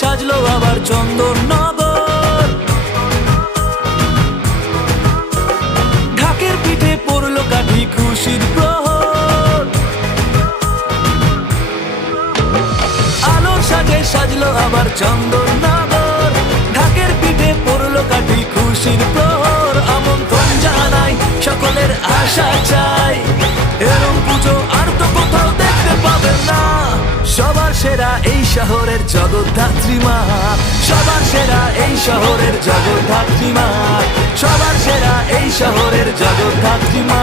সাজলো আবার চন্দননগর। ঢাকের পিঠে পড়লো কাঠি খুশির প্রহর। আলোর সাজে সাজলো আবার চন্দননগর। ঢাকের পিঠে পড়লো কাঠি খুশির প্রহর। আমন্ত্রণ জানাই সকলের আশা চাই, এরম পুজো আর তো কোথাও দেখতে পাবেন না। সবার সেরা এই শহরের জগদ্ধাত্রী মা, সবার সেরা এই শহরের জগদ্ধাত্রী মা, সবার সেরা এই শহরের জগদ্ধাত্রী মা।